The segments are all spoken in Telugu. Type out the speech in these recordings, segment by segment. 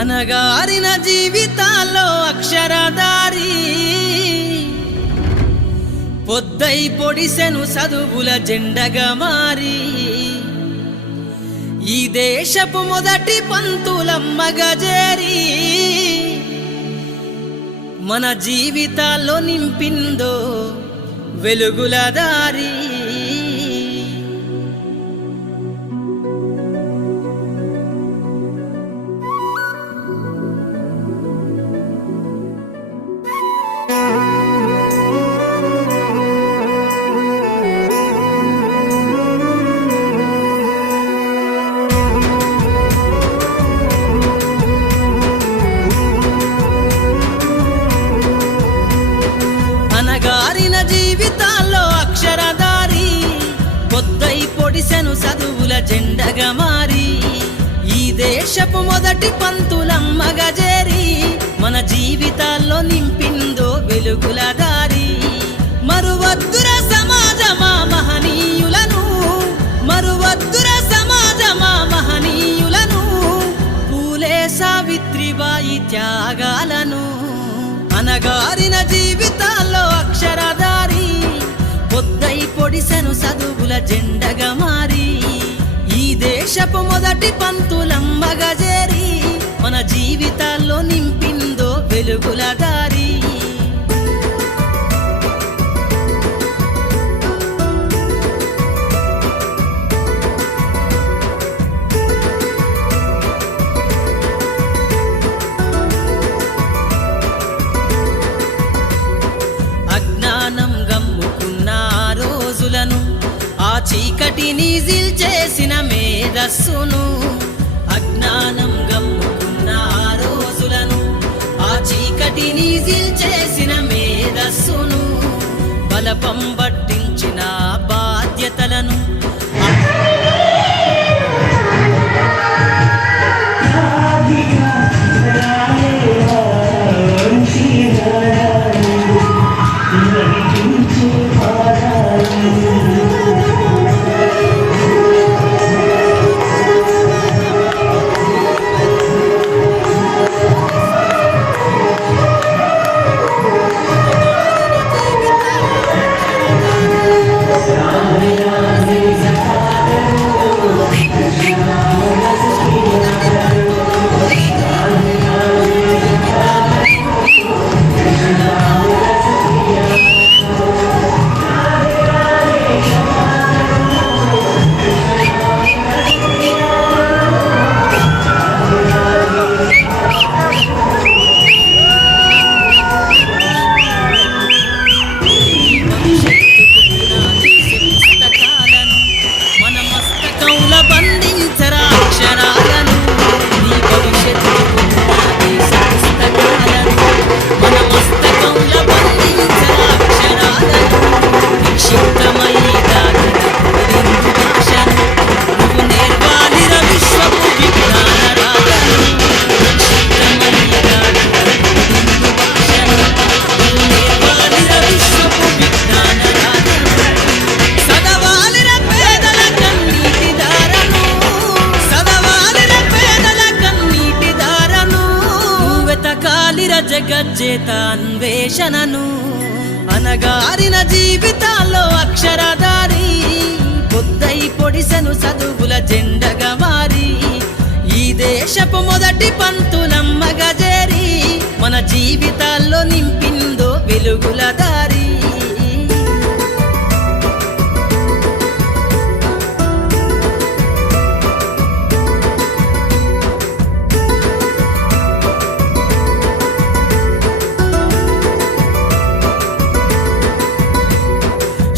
అనగారిన జీవితాల్లో అక్షరధారి పొద్దై పొడిసెను చదువుల జెండగా మారి ఈ దేశపు మొదటి పంతులమ్మగా చేరి మన జీవితాల్లో నింపిందో వెలుగుల దారి. అనగారిన జీవితాల్లో అక్షరధారి పొద్దై పొడిసెను చదువుల జెండగా మారి ఈ దేశపు మొదటి పంతులమ్మగా చేరి మన జీవితాల్లో నింపిందో వెలుగుల దారి. మరువద్దుర సమాజమా మహనీయులను, మరువద్దుర సమాజమా మహనీయులను, పూలే సావిత్రిబాయి త్యాగాలను. అనగారిన జీవితాల్లో అక్షరధారి పొద్దై పొడిసెను చదువుల జెండగా మారి ఈ దేశపు మొదటి పంతులమ్మగా చేరి మన జీవితాల్లో నింపిందో వెలుగుల దారి. అజ్ఞానం గమ్ముకున్న ఆ రోజులను, ఆ చీకటిని జిల్చేసిన మేధస్సును, అజ్ఞానం గమ్ముకున్న ఆ రోజులను, ఆ చీకటిని జిల్చేసిన మేధస్సును, బలపం పట్టించిన బాధ్యతలను, జగజ్జేత అన్వేషణను. అనగారిన జీవితాల్లో అక్షరధారి పొద్దై పొడిసెను చదువుల జెండగా మారి ఈ దేశపు మొదటి పంతులమ్మగా చేరి మన జీవితాల్లో నింపిందో వెలుగుల దారి.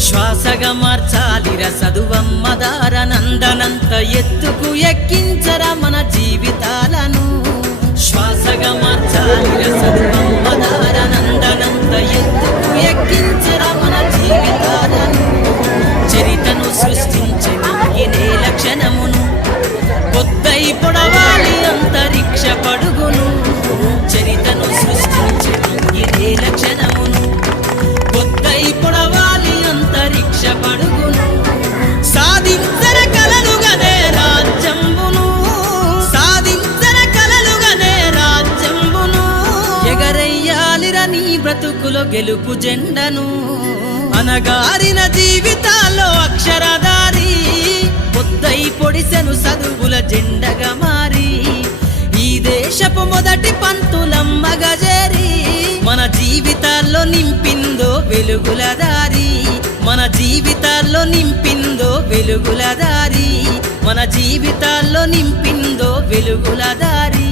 శ్వాసగా మార్చాలిర చదువమ్మ దారనందనంత ఎత్తుకు ఎక్కించరా మన జీవితాలను. శ్వాసగా మార్చాలిర చదువమ్మ దారనందనంత ఎత్తుకు ఎక్కించరా మన జీవితాలను. చరితను సృష్టించిన నేల క్షణమును పొద్దై పొడవాలి అంతరిక్ష పడుగును. చరితను సృష్టించిన నేల క్షణమును పొద్దై పొడవాలి అంతరిక్ష పడుగును. సాధించర కలలుగనే రాజ్యంబును, సాధించర కలలుగనే బ్రతుకులో గెలుపు జెండను అనగారిన జీవితాల్లో అక్షరధారి పొద్దై పొడిసెను చదువుల జెండగా మారి ఈ దేశపు మొదటి పంతులమ్మగా చేరి మన జీవితాల్లో నింపిందో వెలుగుల దారి మన జీవితాల్లో నింపిందో వెలుగుల దారి మన జీవితాల్లో నింపిందో వెలుగుల దారి